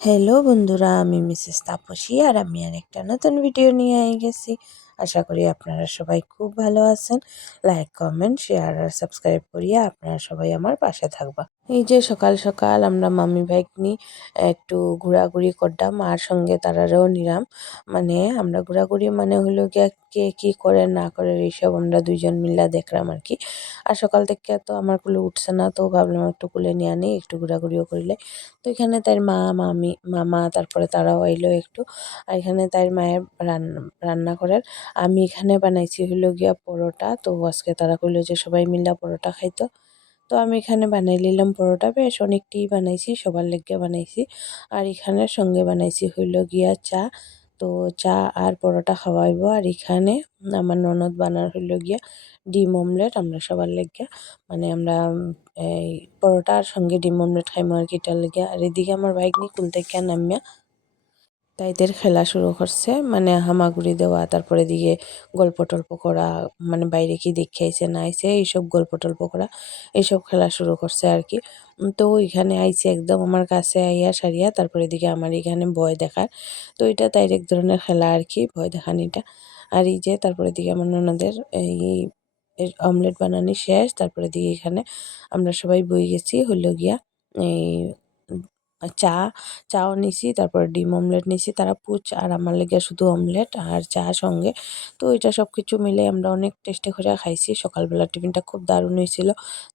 Hello বন্ধুরা, আমি Mrs Tapasi আর আমি আরেকটা নতুন ভিডিও নিয়ে গেছি। আশা করি আপনারা সবাই খুব ভালো আছেন। লাইক, কমেন্ট, শেয়ার আর সাবস্ক্রাইব করিয়া আপনারা সবাই আমার পাশে থাকবা। এই যে সকাল সকাল আমরা মামি ভাগ্নি একটু ঘোরাঘুরি করলাম আর সঙ্গে তারারেও নিলাম। মানে আমরা ঘোরাঘুরি মানে হলো গিয়া কে কি করে না করে এইসব আমরা দুইজন মিল্লা দেখলাম আর কি। আর সকাল থেকে তো আমার কুলে উঠছে না, তো ভাবলাম একটু কুলে নিয়ে আনি, একটু ঘোরাঘুরিও করিলে। তো এখানে তার মা, মামি, মামা তারপরে তারাও আইলো একটু। আর এখানে তার মায়ের রান্না করার আমি এখানে বানাইছি হইলো গিয়া পরোটা। তো আজকে তারা কইলো যে সবাই মিল্লা পরোটা খাইতো। তো আমি এখানে বানাই নিলাম পরোটা, বেশ অনেকটাই বানাইছি, সবার লেগে বানাইছি। আর এখানে সঙ্গে বানাইছি হইল গিয়া চা। তো চা আর পরোটা খাওয়াইবো। আর এখানে আমার ননদ বানার হইল গিয়া ডিম অমলেট আমরা সবার লেগে। মানে আমরা এই পরোটা আর সঙ্গে ডিম অমলেট খাইমো আর কি, এটার লেগে। আর এদিকে আমার ভাইগনি কুল থেকে নামিয়া তাইদের খেলা শুরু করছে, মানে হামাগুড়ি দেওয়া, তারপরে দিকে গল্প টল্প করা, মানে বাইরে কি দেখে আইছে না আইছে এইসব গল্প টল্প করা, এইসব খেলা শুরু করছে আর কি। তো এখানে আইছে একদম আমার কাছে আইয়া সারিয়া, তারপরে দিকে আমার এখানে ভয় দেখার। তো এটা তাই এক ধরনের খেলা আর কি, ভয় দেখানিটা। আর এই যে তারপরে দিকে আমার ননদের এই অমলেট বানানি শেষ, তারপরে দিকে এখানে আমরা সবাই বই গেছি হইল গিয়া এই চা চাও নিছি, তারপর ডিম অমলেট নিছি, তারা পুচ আর আমার লেগে শুধু অমলেট আর চা সঙ্গে। তো এটা সব কিছু মিলে আমরা অনেক টেস্টি করে খাইছি। সকালবেলার টিফিনটা খুব দারুণ হয়েছিল।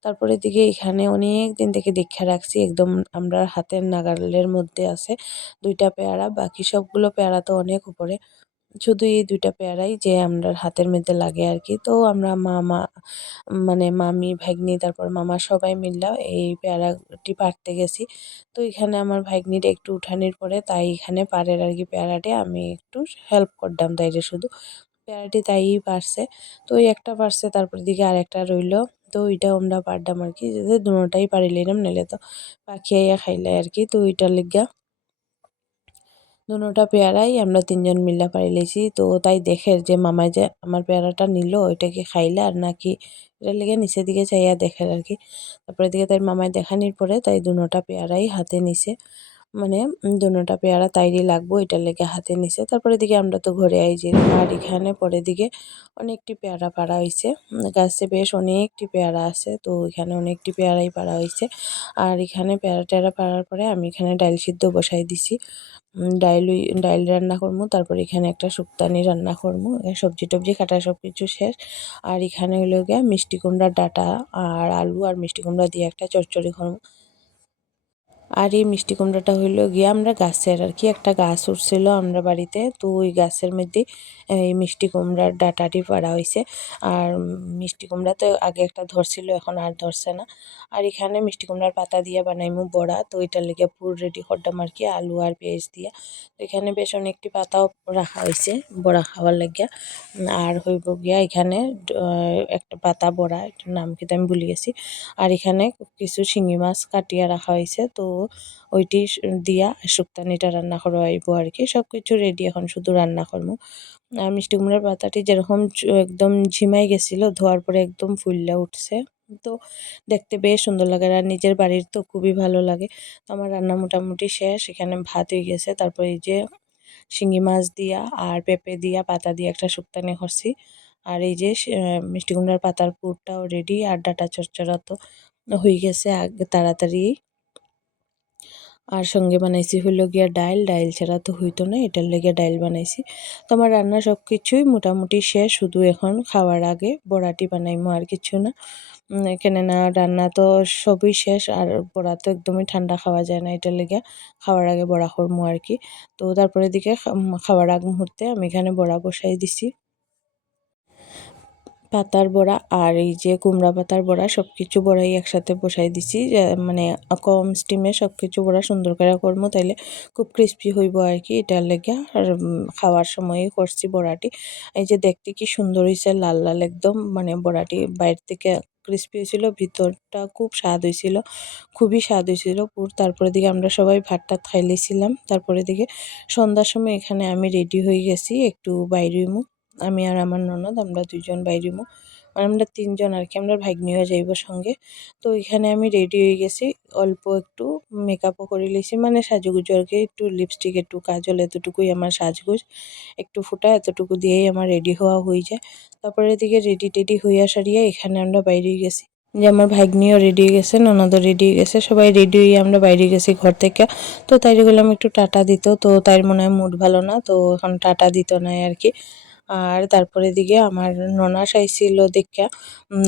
তারপরে দিকে এখানে অনেক দিন থেকে দেখে রাখছি, একদম আমরা হাতের নাগালের মধ্যে আছে 2টা পেয়ারা, বাকি সবগুলো পেয়ারা তো অনেক উপরে। শুধু এই 2টা পেয়ারাই যে আমরার হাতের মধ্যে লাগে আর কি। তো আমরা মামা, মানে মামি, ভাগ্নি, তারপর মামা সবাই মিললা এই পেয়ারাটি পাড়তে গেছি। তো এখানে আমার ভাগ্নিটা একটু উঠানির পরে তাই এখানে পাড়ের আর কি পেয়ারাটি, আমি একটু হেল্প করলাম তাইরে শুধু। পেয়ারাটি তাই পারছে। তো ওই একটা পারছে, তারপর দিকে আরেকটা রইলো। তো ওইটাও আমরা পারলাম আর কি, যে দুটোটাই পারি লইলাম, নাহলে তো পাখি আইয়া খাইলে আর কি। তো ওইটার লিগা দুনোটা পেয়ারাই আমরা 3জন মিল্লা পারি লইছি। তো তাই দেখে যে মামাই যে আমার পেয়ারাটা নিল ওইটা কি খাইলে আর নাকি, এটার লেগে নিচের দিকে চাইয়া দেখে আর কি। তারপরে দিকে তাই মামাই দেখানির পরে তাই দুনোটা পেয়ারাই হাতে নিছে, মানে দুনোটা পেয়ারা তাইরই লাগবো এটার লেগে হাতে নিছে। তারপরে দিকে আমরা তো ঘরে আইছি। আর এখানে পরে দিকে অনেকটি পেয়ারা পাড়া হয়েছে, গাছে বেশ অনেকটি পেয়ারা আছে। তো এখানে অনেকটি পেয়ারাই পাড়া হয়েছে। আর এখানে পেয়ারা টেয়ারা পাড়ার পরে আমি এখানে ডাইল সিদ্ধ বসাই দিছি। ডাইল রান্না করবো, তারপর এখানে একটা শুক্তানি রান্না করবো, সবজি টবজি কাটা সব কিছু শেষ। আর এখানে হলো গিয়া মিষ্টি কুমড়ার ডাঁটা আর আলু আর মিষ্টি কুমড়া দিয়ে একটা চচ্চড়ি করবো। আর এই মিষ্টি কুমড়াটা হইলো গিয়া আমরা গাছের আর কি, একটা গাছ উঠছিল আমরা বাড়িতে, তো ওই গাছের মধ্যে এই মিষ্টি কুমড়ার ডাঁটাটি পাড়া হয়েছে। আর মিষ্টি কুমড়া তো আগে একটা ধরছিল, এখন আর ধরছে না। আর এখানে মিষ্টি কুমড়ার পাতা দিয়ে বানাইমু বড়া, তো এটার লেগে পুর রেডি করতাম আর কি, আলু আর পেঁয়াজ দিয়া। তো এখানে বেশ অনেকটি পাতাও রাখা হয়েছে বড়া খাওয়ার লাগিয়া। আর হইব গিয়া এখানে একটা পাতা বড়া, এটার নাম কিন্তু আমি ভুলে গেছি। আর এখানে কিছু শিঙি মাছ কাটিয়া রাখা হয়েছে, তো ওইটি দিয়া শুক্তানিটা রান্না করা হইব আর কি। সব কিছু রেডি, এখন শুধু রান্না করবো। আর মিষ্টি কুমড়ার পাতাটি যেরকম একদম ঝিমাই গেছিল, ধোয়ার পরে একদম ফুললা উঠছে। তো দেখতে বেশ সুন্দর লাগে, আর নিজের বাড়ির তো খুবই ভালো লাগে। তো আমার রান্না মোটামুটি শেষ, এখানে ভাত হয়ে গেছে। তারপর এই যে শিঙি মাছ দিয়া আর পেঁপে দিয়া পাতা দিয়ে একটা শুক্তানি করছি। আর এই যে মিষ্টি কুমড়ার পাতার পুরটাও রেডি, আর ডাঁটা চচ্চড়া তো হয়ে গেছে আগে তাড়াতাড়ি। আর সঙ্গে বানাইছি হইল গিয়া ডাইল, ডাইল ছাড়া তো হইতো না, এটার লেগে ডাইল বানাইছি। তো আমার রান্না সব কিছুই মোটামুটি শেষ, শুধু এখন খাওয়ার আগে বড়াটি বানাইমো, আর কিছু না। কেননা রান্না তো সবই শেষ, আর বড়া তো একদমই ঠান্ডা খাওয়া যায় না, এটার লেগে খাওয়ার আগে বড়া করবো আর কি। তো তারপরে দিকে খাওয়ার আগ মুহূর্তে আমি এখানে বড়া বসাই দিছি। পাতার বড়া আর এই যে কুমড়া পাতার বড়া, সব কিছু বড়াই একসাথে বসাই দিছি, মানে কম স্টিমে সব কিছু বড়া সুন্দর করে করবো, তাইলে খুব ক্রিস্পি হইব আর কি, এটার লেগে। আর খাওয়ার সময়ই করছি বড়াটি। এই যে দেখতে কি সুন্দর হয়েছে, লাল লাল একদম, মানে বড়াটি বাইরে থেকে ক্রিস্পি হয়েছিল, ভিতরটা খুব স্বাদ হয়েছিল, খুবই স্বাদ হয়েছিল পুর। তারপরে দিকে আমরা সবাই ভাত টাত খাইলেছিলাম। তারপরে দিকে সন্ধ্যার সময় এখানে আমি রেডি হয়ে গেছি, একটু বাইরে আমি আর আমার ননদ আমরা 2জন বাইরিমু। মানে আমরা ৩ জন আর কি, আমরা ভাগ্নিও যাইব সঙ্গে। তো এখানে আমি রেডি হয়ে গেছি, অল্প একটু মেকআপও করে লিছি, মানে সাজুগুজু আর কি, একটু লিপস্টিক একটু কাজল এতটুকুই আমার সাজগোজ, একটু ফোঁটা এতটুকু দিয়েই আমার রেডি হওয়া হয়ে যায়। তারপরে এদিকে রেডি টেডি হইয়া সারিয়া এখানে আমরা বাইরে গেছি, যে আমার ভাগ্নিও রেডি হয়ে গেছে, ননদও রেডি হয়ে গেছে, সবাই রেডি হয়ে আমরা বাইরে গেছি ঘর থেকে। তো তাইরে গেলাম একটু টাটা দিত, তো তাইর মনে হয় মুড ভালো না, তো এখন টাটা দিত না আর কি। আর তারপরে দিকে আমার ননাস আইছিল দেখা,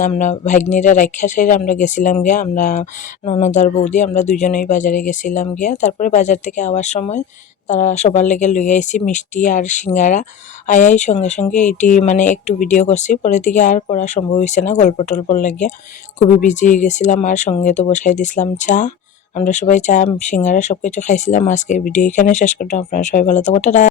আমরা ভাগ্নিরা রাইখা সেরে আমরা গেছিলাম গিয়া, আমরা ননদ আর বৌদি আমরা দুজনেই বাজারে গেছিলাম গিয়া। তারপরে বাজার থেকে আওয়ার সময় তারা সবার লেগে লইয়া আইছি মিষ্টি আর সিঙ্গারা। আয়াই সঙ্গে সঙ্গে এটি মানে একটু ভিডিও করছি, পরে দিকে আর করা সম্ভব হয়েছে না, গল্প টল্প লাগিয়া খুবই বিজি হয়ে গেছিলাম। আর সঙ্গে তো বসাই দিছিলাম চা, আমরা সবাই চা সিঙ্গারা সবকিছু খাইছিলাম। আজকের ভিডিও এখানে শেষ করলাম, আপনারা সবাই ভালো থাকো, টাটা।